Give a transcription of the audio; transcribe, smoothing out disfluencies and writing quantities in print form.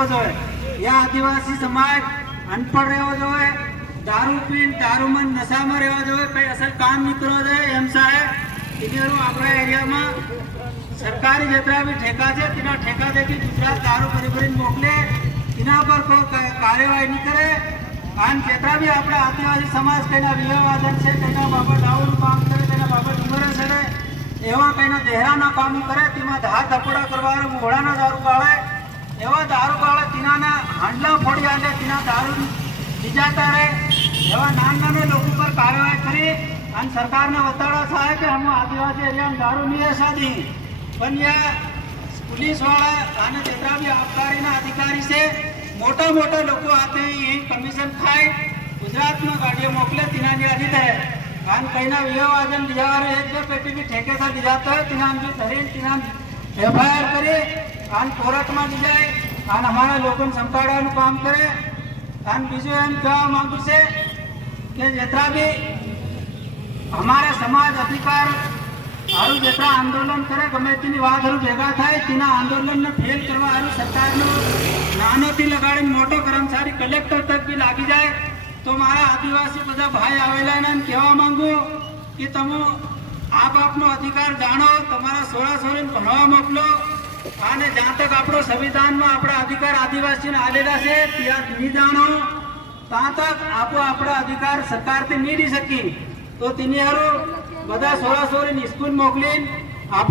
કરવો જોઈએ। या आदिवासी समाज अनपढ़ रहो जो है, दारू पीन दारू मन नशा में रहो जो है, कई असल काम नहीं करो जो है। एम साहेब इधर अपना एरिया में सरकारी जितना भी ठेका है तिना ठेका दे के गुजरात दारू भरी मोकले, तिना पर कोई कार्यवाही नहीं करे। और जितना भी अपना आदिवासी समाज कहीं विवादन से कहीं बाबा दारू काम करे, कहीं बाबा डूंगरे सड़े एवं कहीं देहरा काम करे, तेमा धार धपड़ा करवा घोड़ा दारू गाड़े एवं दारू गाड़े तीना हांडला फोड़ी आले तीना दारू बीजाता रहे एवं नाना लोगों पर कार्यवाही करी। और सरकार ने बताड़ा था कि हम आदिवासी एरिया में दारू नहीं है शादी पण या पुलिस वाला आने जितना भी आबकारी ना अधिकारी से मोटा मोटा लोग आते हैं यही कमीशन खाए गुजरात में गाड़ियाँ मोकले तीना अधिक है। और कहीं ना विवादन लिया एक दो पेटी भी ठेके था ली जाता है तीना भी धरे तीना FIR करे और कोर्ट में ली जाए और हमारा लोगों संपाड़ा काम करे। और बीजू एम कह मांगू से कि जितना भी हमारा समाज अधिकार हारू जितना आंदोलन करे गमे तेनी वात हारू भेगा थाय तेना आंदोलन ने फेल करवा हारू सरकार नो नानो थी लगाड़ी मोटो कर्मचारी कलेक्टर तक भी लागी जाए। तो मारा आदिवासी बधा भाई आवेला ने कहेवा मांगू कि तमो आप आपनो अधिकार जानो, तमारा सोळा सोरीन भणवा मोकलो અને જ્યાં તક આપણો સંવિધાનમાં આપણા અધિકાર આદિવાસીને આલેલા છે ત્યાં નહીં જાણો ત્યાં તક આપણા અધિકાર સરકારથી નહીં દી શકી। તો તેની હારું બધા સોળા સોરીને સ્કૂલ મોકલીને આપણે